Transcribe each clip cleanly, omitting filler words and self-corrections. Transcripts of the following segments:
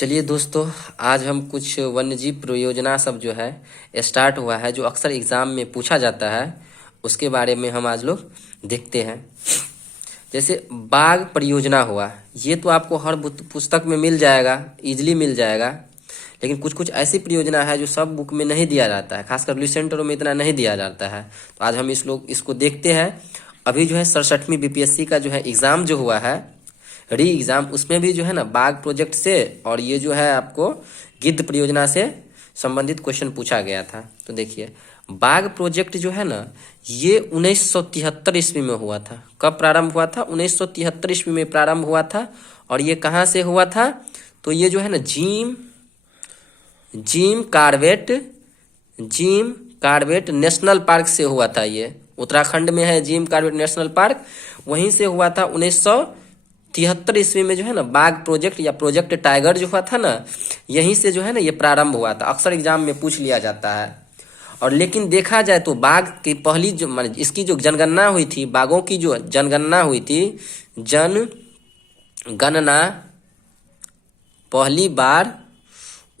चलिए दोस्तों, आज हम कुछ वन्यजीव परियोजना सब जो है स्टार्ट हुआ है, जो अक्सर एग्जाम में पूछा जाता है, उसके बारे में हम आज लोग देखते हैं। जैसे बाघ परियोजना हुआ, ये तो आपको हर पुस्तक में मिल जाएगा, इजीली मिल जाएगा। लेकिन कुछ कुछ ऐसी परियोजना है जो सब बुक में नहीं दिया जाता है, खासकर लुसेंटरों में इतना नहीं दिया जाता है। तो आज हम इसको देखते हैं। अभी जो है 67वीं बीपीएससी का जो है एग्ज़ाम जो हुआ है, री एग्ज़ाम, उसमें भी जो है ना बाघ प्रोजेक्ट से और ये जो है आपको गिद्ध परियोजना से संबंधित क्वेश्चन पूछा गया था। तो देखिए, बाघ प्रोजेक्ट जो है ना, ये 1973 ईस्वी में हुआ था। कब प्रारंभ हुआ था? 1973 ईस्वी में प्रारंभ हुआ था। और ये कहाँ से हुआ था? तो ये जो है ना जिम कार्बेट नेशनल पार्क से हुआ था। ये उत्तराखंड में है जिम कार्बेट नेशनल पार्क, वहीं से हुआ था 1973 ईस्वी में जो है ना बाघ प्रोजेक्ट या प्रोजेक्ट टाइगर जो हुआ था ना, यहीं से जो है ना ये प्रारंभ हुआ था। अक्सर एग्जाम में पूछ लिया जाता है। और लेकिन देखा जाए तो बाघ की पहली जो मान इसकी जो जनगणना हुई थी, बाघों की जो जनगणना हुई थी, जनगणना पहली बार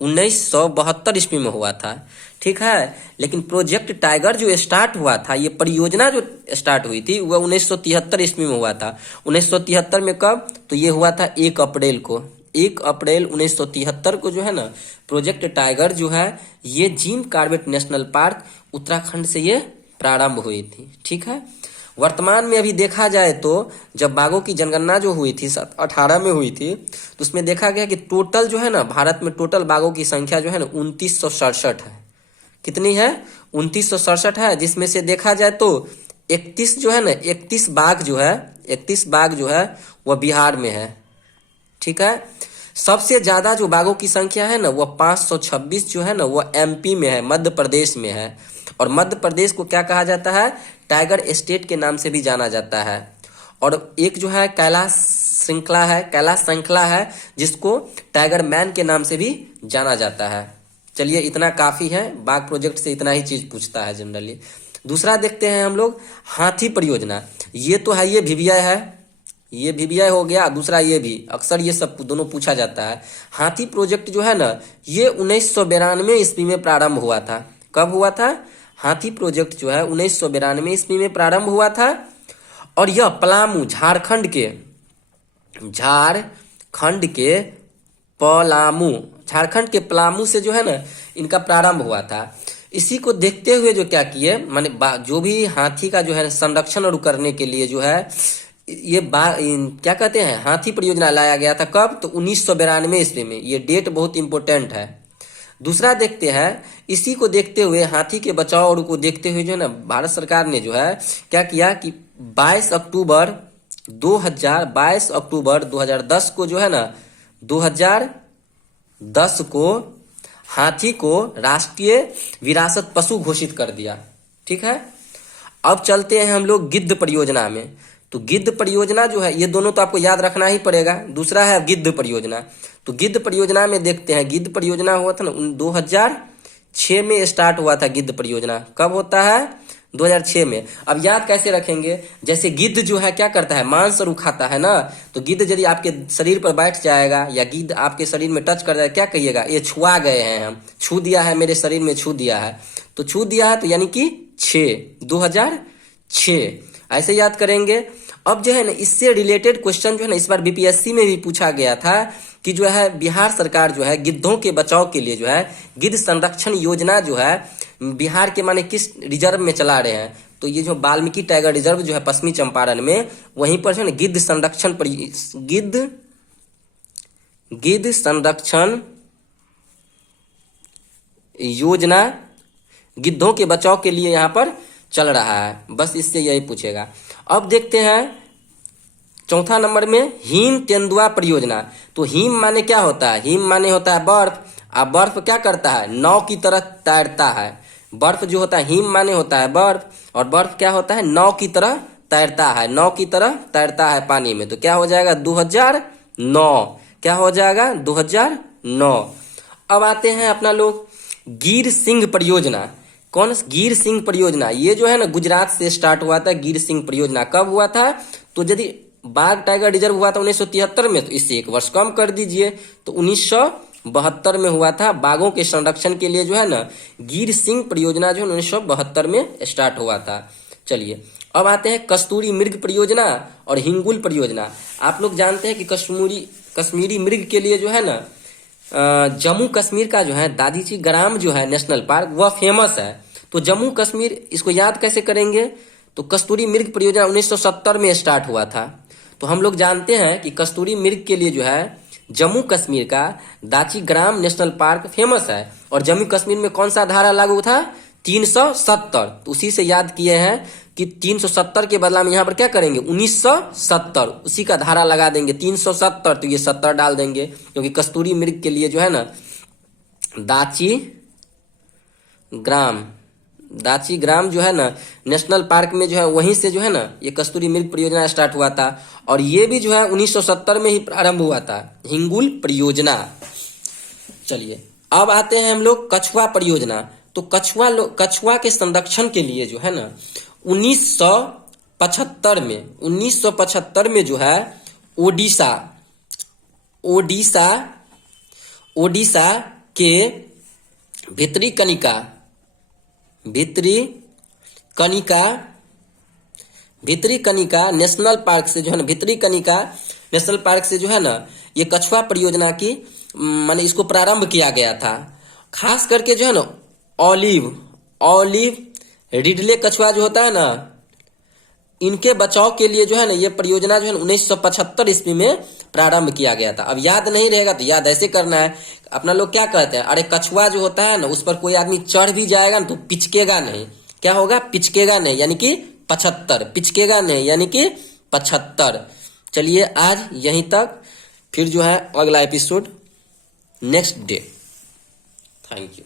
1972 ईस्वी में हुआ था, ठीक है। लेकिन प्रोजेक्ट टाइगर जो स्टार्ट हुआ था, ये परियोजना जो स्टार्ट हुई थी, वह 1973 ईस्वी में हुआ था। 1973 में कब? तो ये हुआ था 1 अप्रैल को। 1 अप्रैल 1973 को जो है ना प्रोजेक्ट टाइगर जो है, ये Jim Corbett National Park Uttarakhand से ये प्रारंभ हुई थी, ठीक है। वर्तमान में अभी देखा जाए तो जब बाघों की जनगणना जो हुई थी 18 में हुई थी, तो उसमें देखा गया कि टोटल जो है ना भारत में टोटल बाघों की संख्या जो है ना 2967 है। कितनी है? 2967 है। जिसमें से देखा जाए तो 31 जो है ना 31 बाघ जो है वह बिहार में है, ठीक है। सबसे ज्यादा जो बाघों की संख्या है ना वह 526 जो है ना वह एमपी में है, मध्य प्रदेश में है। और मध्य प्रदेश को क्या कहा जाता है? टाइगर स्टेट के नाम से भी जाना जाता है। और एक जो है कैलाश श्रृंखला है, जिसको टाइगर मैन के नाम से भी जाना जाता है। चलिए, इतना काफी है। बाघ प्रोजेक्ट से इतना ही चीज पूछता है जनरली। दूसरा देखते हैं हम लोग, हाथी परियोजना। ये तो है, ये वीवीआई है, ये वीवीआई हो गया। दूसरा ये भी अक्सर ये सब दोनों पूछा जाता है। हाथी प्रोजेक्ट जो है ना, ये 1992 ईस्वी में प्रारंभ हुआ था। कब हुआ था? हाथी प्रोजेक्ट जो है 1992 ईस्वी में प्रारंभ हुआ था। और यह पलामू झारखंड के पलामू से जो है ना इनका प्रारंभ हुआ था। इसी को देखते हुए जो क्या किए, माने जो भी हाथी का जो है संरक्षण और करने के लिए जो है ये क्या कहते हैं, हाथी परियोजना लाया गया था। कब? तो 1992 ईस्वी में। ये डेट बहुत इंपॉर्टेंट है। दूसरा देखते हैं, इसी को देखते हुए हाथी के बचाव और को देखते हुए जो है ना भारत सरकार ने जो है क्या किया कि 22 अक्टूबर 2010 को जो है ना 2010 को हाथी को राष्ट्रीय विरासत पशु घोषित कर दिया, ठीक है। अब चलते हैं हम लोग गिद्ध परियोजना में। तो गिद्ध परियोजना जो है, ये दोनों तो आपको याद रखना ही पड़ेगा। दूसरा है गिद्ध परियोजना। तो गिद्ध परियोजना में देखते हैं, गिद्ध परियोजना हुआ था ना 2006 में स्टार्ट हुआ था गिद्ध परियोजना। कब होता है? 2006 में। अब याद कैसे रखेंगे? जैसे गिद्ध जो है क्या करता है, मांस और खाता है ना। तो गिद्ध यदि आपके शरीर पर बैठ जाएगा या गिद्ध आपके शरीर में टच कर जाएगा, क्या कहिएगा? ये छुआ गए हैं, हम छू दिया है, मेरे शरीर में छू दिया है। तो छू दिया है तो यानी कि 2006 ऐसे याद करेंगे। अब जो है ना इससे रिलेटेड क्वेश्चन जो है ना इस बार बीपीएससी में भी पूछा गया था कि जो है बिहार सरकार जो है गिद्धों के बचाव के लिए जो है गिद्ध संरक्षण योजना जो है बिहार के माने किस रिजर्व में चला रहे हैं। तो ये जो वाल्मीकि टाइगर रिजर्व जो है पश्चिमी चंपारण में, वहीं पर जो है गिद्ध संरक्षण योजना गिद्धों के बचाव के लिए यहाँ पर चल रहा है। बस इससे यही पूछेगा। अब देखते हैं चौथा नंबर में हिम तेंदुआ परियोजना। तो हिम माने क्या होता है? हिम माने होता है बर्फ। अब बर्फ क्या करता है? नाव की तरह तैरता है। बर्फ जो होता है, हिम माने होता है बर्फ, और बर्फ क्या होता है? नाव की तरह तैरता है, नाव की तरह तैरता है पानी में। तो क्या हो जाएगा? 2009। क्या हो जाएगा? 2009। अब आते हैं अपना लोग गिर सिंह परियोजना। कौन? गिर सिंह परियोजना। ये जो है ना गुजरात से स्टार्ट हुआ था। गिर सिंह परियोजना कब हुआ था? तो यदि बाघ टाइगर रिजर्व हुआ था 1973 में, तो इससे 1 वर्ष कम कर दीजिए, तो 1972 में हुआ था। बाघों के संरक्षण के लिए जो है ना गिर सिंह परियोजना जो है 1972 में स्टार्ट हुआ था। चलिए अब आते हैं कस्तूरी मृग परियोजना और हिंगुल परियोजना। आप लोग जानते हैं कि कश्मीरी मृग के लिए जो है ना जम्मू कश्मीर का जो है दादीची ग्राम जो है नेशनल पार्क वह फेमस है। तो जम्मू कश्मीर इसको याद कैसे करेंगे, तो कस्तूरी मृग परियोजना 1970 में स्टार्ट हुआ था। तो हम लोग जानते हैं कि कस्तूरी मृग के लिए जो है जम्मू कश्मीर का दाची ग्राम नेशनल पार्क फेमस है। और जम्मू कश्मीर में कौन सा धारा लागू था, 370। तो उसी से याद किए हैं कि 370 के बदला में यहाँ पर क्या करेंगे 1970, उसी का धारा लगा देंगे 370। तो ये 70 डाल देंगे क्योंकि कस्तूरी मृग के लिए जो है ना दाची ग्राम जो है ना नेशनल पार्क में जो है वहीं से जो है ना ये कस्तूरी मृग परियोजना स्टार्ट हुआ था। और ये भी जो है 1970 में ही प्रारंभ हुआ था, हिंगुल परियोजना। चलिए अब आते हैं हम लोग कछुआ परियोजना। तो कछुआ के संरक्षण के लिए जो है ना 1975 में जो है ओडिशा के भित्री कनिका नेशनल पार्क से जो है ना भित्री कनिका नेशनल पार्क से जो है ना ये कछुआ परियोजना की माने इसको प्रारंभ किया गया था। खास करके जो है ना ऑलिव रिडले कछुआ जो होता है ना इनके बचाव के लिए जो है ना ये परियोजना जो है 1975 ईस्वी में प्रारंभ किया गया था। अब याद नहीं रहेगा तो याद ऐसे करना है, अपना लोग क्या कहते हैं, अरे कछुआ जो होता है ना उस पर कोई आदमी चढ़ भी जाएगा ना तो पिचकेगा नहीं। क्या होगा, पिचकेगा नहीं, यानी कि 75, पिचकेगा नहीं यानी कि 75। चलिए आज यहीं तक, फिर जो है अगला episode next day. Thank you.